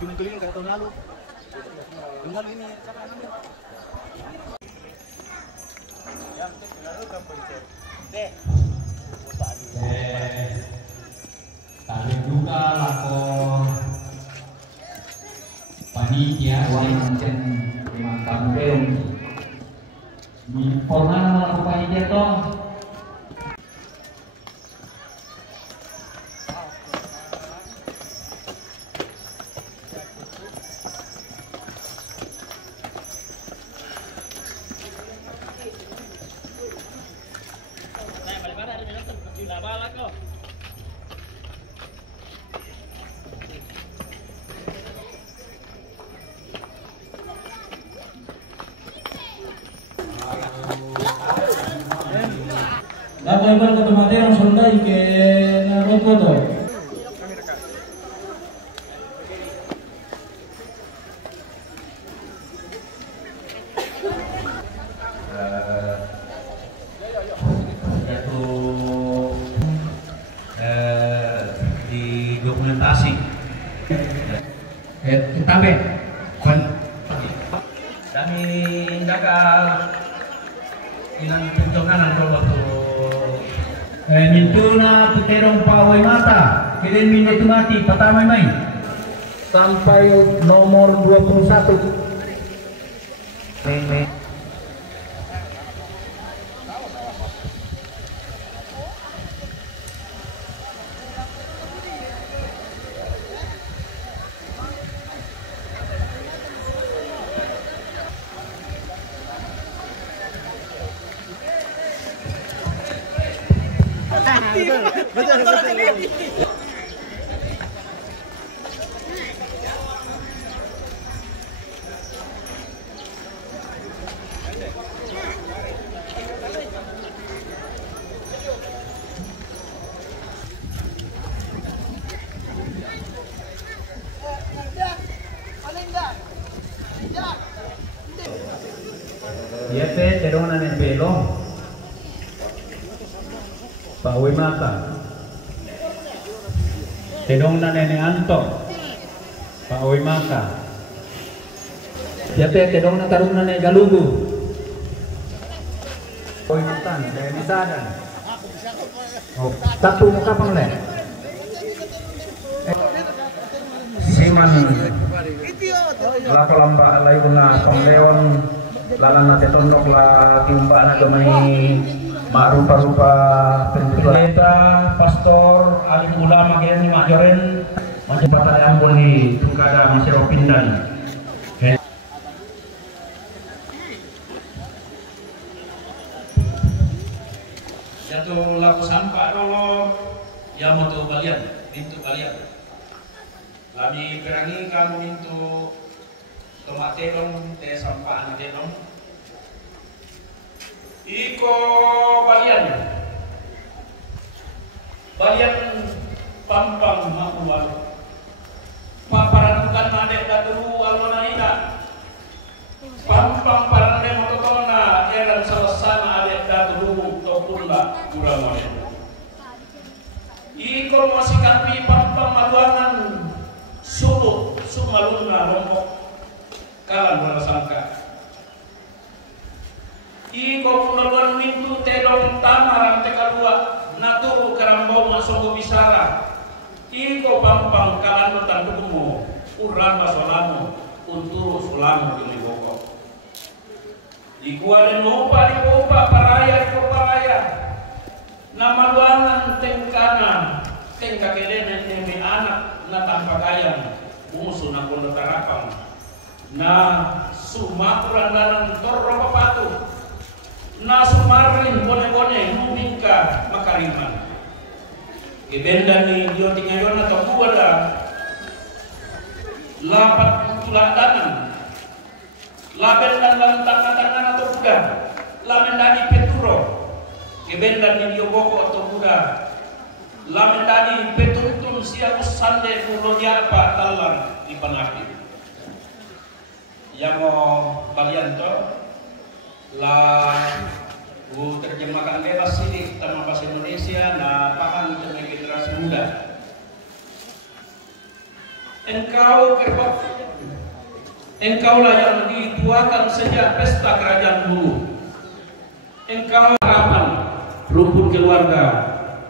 Guling-guling kayak tahun lalu. Tahun lalu ini siapa namanya? Yang lalu kapan cek? Deh. Kali juga lako panitia wancen memang kampen di formal lako panitia dong. Dapat iban ke tempat yang sondai ke naroko tu. Di dokumentasi kita kami jaga inan penconganan waktu Mintuna puterong pawai mata, kirim minit mati pertama main sampai nomor 21. YP teronan en pelo Pawi mata teronan en anto Pawi mata YP teronan tarunan en galugu Pawi matan kayak misadan. Oh, satu muka pangle siman lako lamba layuna pangleon lalang na tetondok la timba na gamay marupa-rupa pendeta pastor alim ulama kaya ni majoren majapatalian ko ni tungkada Mesero Pindan jatuh laku sampah dolo ya mau tuh kalian pintu kalian kami perangi kamu pintu tomate dong teh sampah aja dong iko balian pampang makual paparanukan nadek datu almana ina pampang parande mototona eran salasana adek datu topula gurama iko masikapi pampang maluangan subuh sumaluna rombok kalan berasangka iko punaluan mintu tedong tamaran tekalua naturu karambau masuk bisara iko pampang kalan mentandumu urama solamu unturu sulamu di boko ikuan nopa di popa paraya nama luangan tengkana tengka kedenen neme anak na tanpa gayang musuh na kondotarakang na sumakuran dalam torro papatu na sumarin bone-bone mumingka makariman ibenda ni dioti ngayon atau kuwala lapat tuladanan laben dan lantang-tangan atau kuda lamen dani peturo ibenda ni dioboko atau kuda lamen dani petuntun siap sande kulo diapa talang di panakit yang mau kalian toh lah terjemahkan bebas ini tema bahasa Indonesia nah paham untuk generasi muda Engkaulah yang dituakan sejak pesta kerajaan dulu. Engkau harapan rumpun keluarga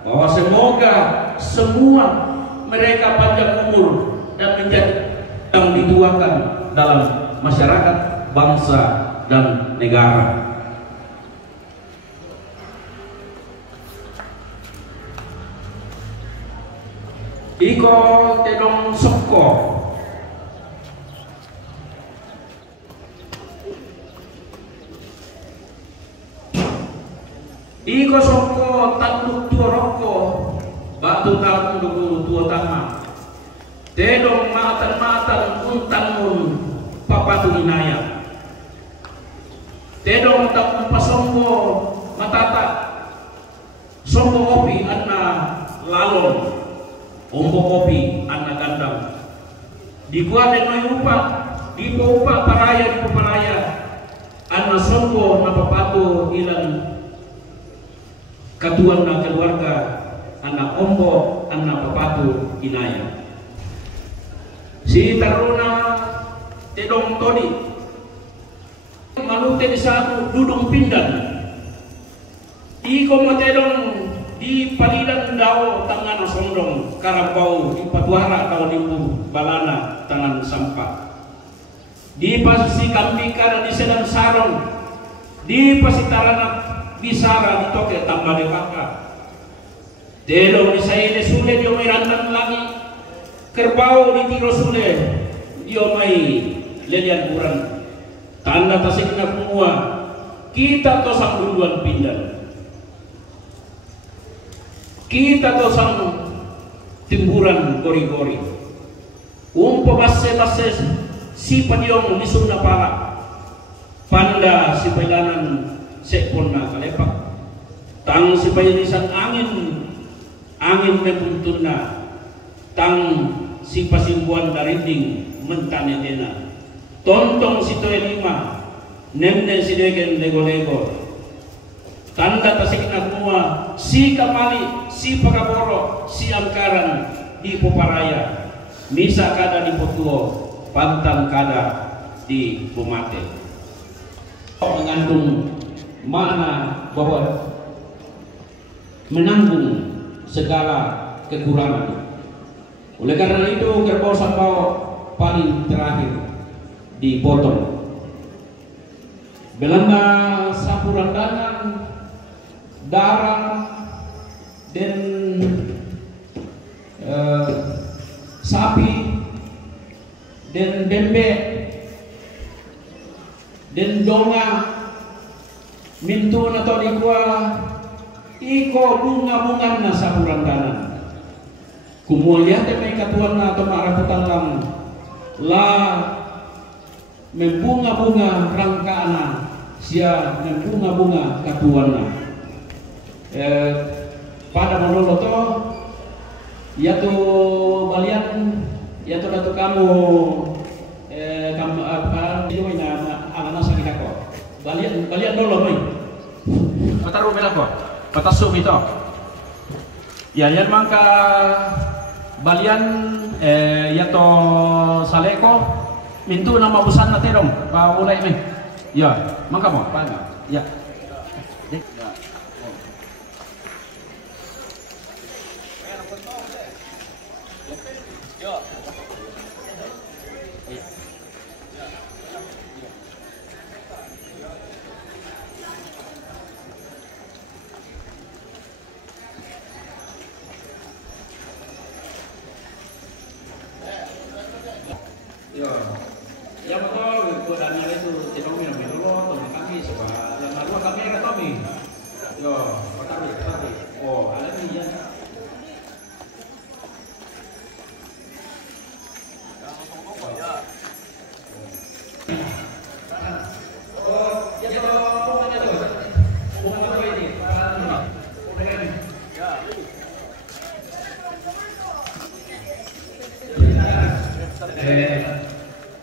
bahwa semoga semua mereka panjang umur dan menjadi yang dituakan dalam masyarakat, bangsa, dan negara. Iko tedong soko iko soko tanduk tua roko batu tamu dugu tua tama tedong matan untangun papatu inaya tedong tak pasonggo matata songgo kopi anna lalon ombo kopi anak gandang di gua dengan upah di upah paraya anak songgo napa patu ilan katuan na keluarga anak ombo anak papatu inaya si taruna tedong todi malute di satu dudung pindan iko matedong di palidan dao tangan sondong karabau di patuara kau limbu balana tangan sampah di pasisi kambika di sedang sarong di pasitarana bisara di toke tambah depaka telo di saile sule dio mirandang lagi kerbau di tiro sule dio mai lelian kurang tanda tasikna kumua kita tosang duluan pindan kita tosang timburan gori-gori umpo basse si padiong nisung na pala panda si pailanan sekpon na kalepak tang si pailisan angin mebuntun na tang si pasimbuan darinding mentanetena tontong si toe lima nemne si degen lego-lego tanda tasikna kumua si kamali si pagaboro si angkaran di poparaya misa kada di potuo pantang kada di Bumate mengandung makna bahwa menanggung segala kekurangan. Oleh karena itu kerbau sambau paling terakhir dipotong. Belanda sapuran dangan darah dan sapi dan bebek dan donga mintun atau dikua iko bunga na sapuran danan kumuliah temai katuan na atau maraputan lang la membunga-bunga rangkaana sia membunga-bunga katuan na pada monoloto yaitu balian yaitu datu kamu kamu apa itu ina anak sakit aku balian dulu boy mataru belako patasuk itu ya yan mangka balian yato saleko mintu nama busan na terong ulay men ya mangka mo paano ya ya betul godaannya itu tidak minum dulu teman kami coba yang kedua kami akan kami yo tarik oh ada nih ya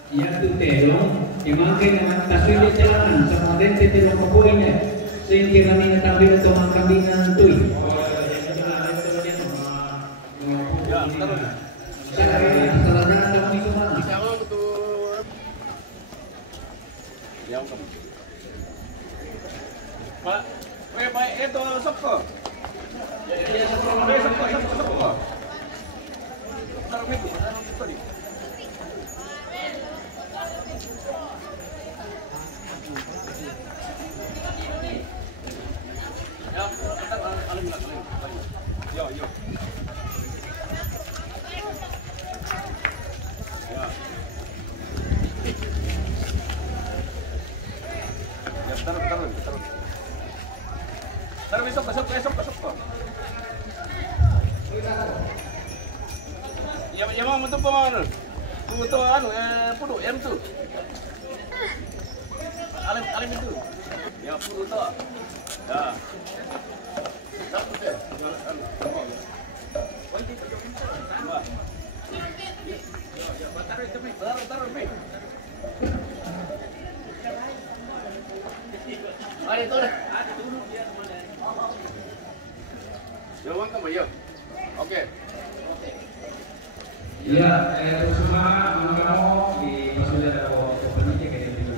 yang tu terong, imagen naman taswili jalanan sa mga dente terong kapuinya, sehingga kami natambil ito mga kambingan tuy. Salah sokko. Ya mau metu pemanu. Tuh anu pudu yang tu. Alim itu. Ya pudu tu. Ya. Jawaban kamu ya. Oke. Iya, terus semua kamu di sudah ada openingnya kayak gitu.